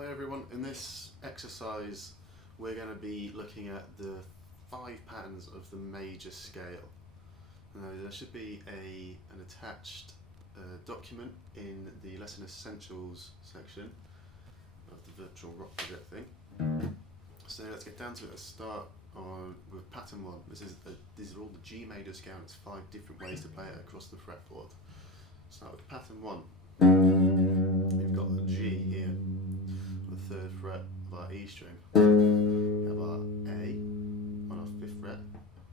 Hi everyone, in this exercise we're going to be looking at the 5 patterns of the major scale. Now, there should be an attached document in the lesson essentials section of the virtual rock project thing. So let's get down to it. Let's start with pattern 1. These are all the G major scale. It's 5 different ways to play it across the fretboard. Start with pattern 1. We've got a G here, the 3rd fret of our E string. We have our A on our 5th fret.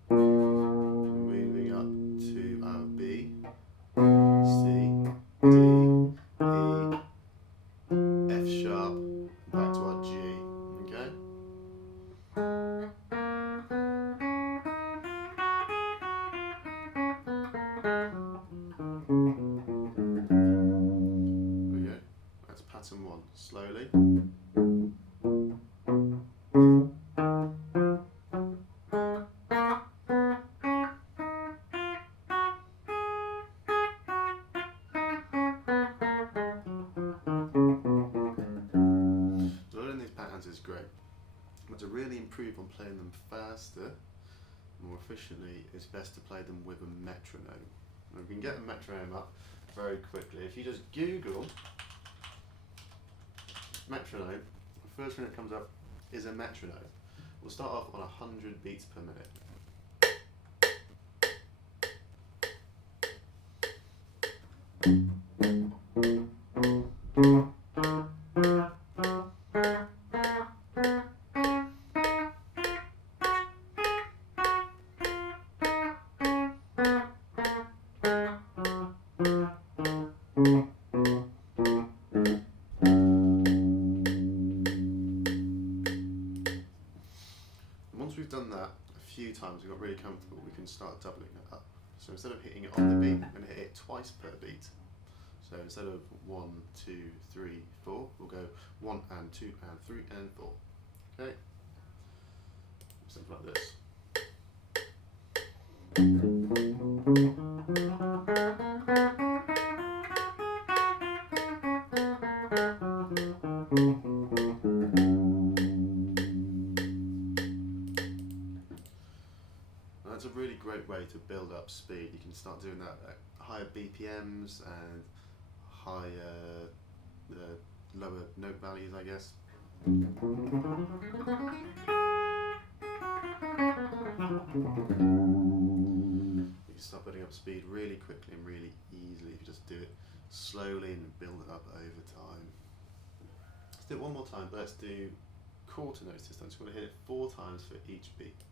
Moving up to our B, C, D, E, F sharp, and back to our G. Okay? That's pattern 1. Slowly. Learning these patterns is great, but to really improve on playing them faster, more efficiently, it's best to play them with a metronome. And we can get a metronome up very quickly. If you just Google metronome, the first thing that comes up is a metronome. We'll start off on 100 beats per minute. Once we've done that a few times, we've got really comfortable, we can start doubling it up. So instead of hitting it on the beat, we're going to hit it twice per beat. So instead of 1, 2, 3, 4, we'll go 1 and 2 and 3 and 4. Okay? Something like this. That's a really great way to build up speed. You can start doing that at higher BPMs and higher, lower note values, I guess. You can start building up speed really quickly and really easily if you just do it slowly and build it up over time. Let's do it one more time, but let's do quarter notes this time. So we're going to hit it 4 times for each beat.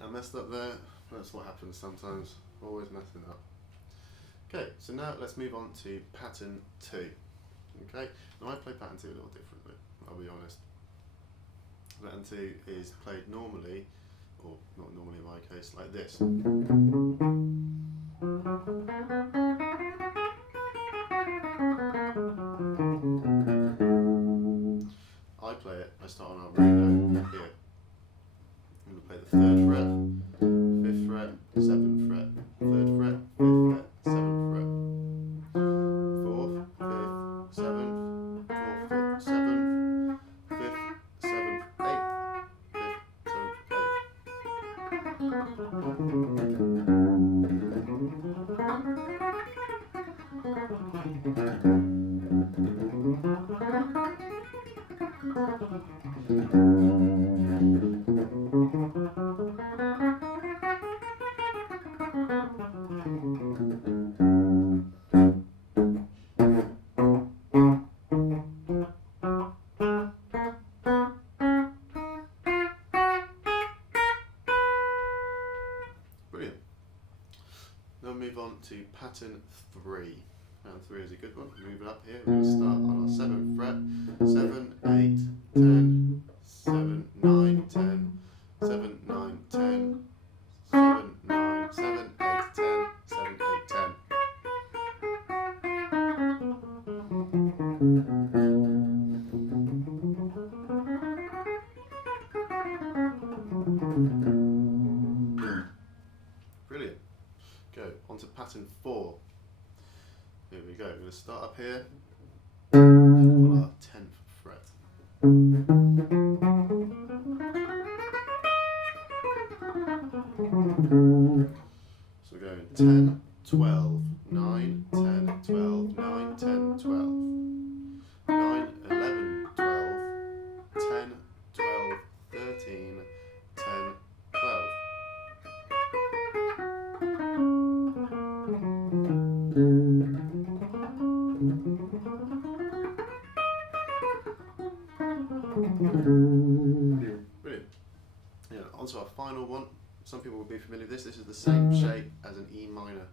I messed up there. That's what happens sometimes. Always messing up. Okay, so now let's move on to pattern 2. Okay, now I play pattern 2 a little differently, I'll be honest. Pattern 2 is played normally, or not normally in my case, like this. I play it, I start on our root note here. I'm going to play the 3rd fret, 5th fret, 7th fret, 3rd fret, 5th fret, 7th fret, 4th, 5th, 7th, 4th, 5th, 7th, 5th, 7th, 8th, Brilliant. Now move on to pattern 3. Pattern 3 is a good one. Move it up here. We're going to start on our 7th fret. 7, 8, 10, 7, 9, 10, 7, go. We're going to start up here on our 10th fret. So we're going 10, 12, 9, 10, 12, 9, 10, 12. 9, 11, 12, 10, 12, 13, 10, 12. Brilliant. Yeah, on to our final one. Some people will be familiar with this. This is the same shape as an E minor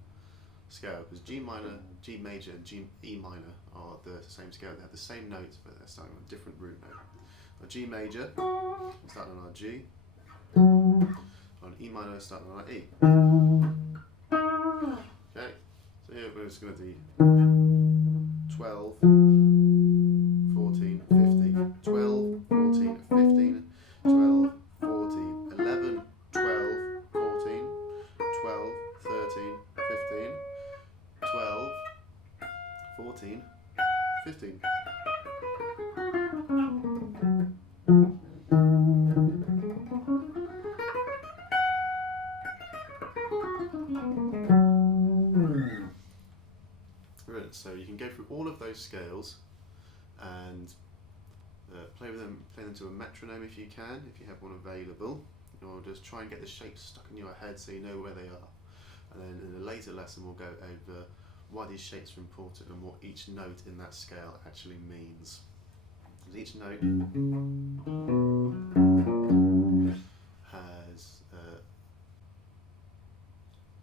scale, because G minor, G major and E minor are the same scale. They have the same notes, but they're starting on a different root note. On G major, starting on our G. On E minor, starting on our E. Okay, so here we're just going to do 12, 14, 15, 12, 14, 15, 12, 14, 11, 12, 14, 12, 13, 15, 12, 14, 15. Brilliant. So you can go through all of those scales and play them to a metronome if you can, if you have one available, or just try and get the shapes stuck in your head so you know where they are. And then in a later lesson we'll go over why these shapes are important and what each note in that scale actually means. Because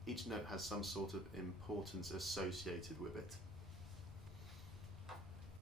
each note has some sort of importance associated with it.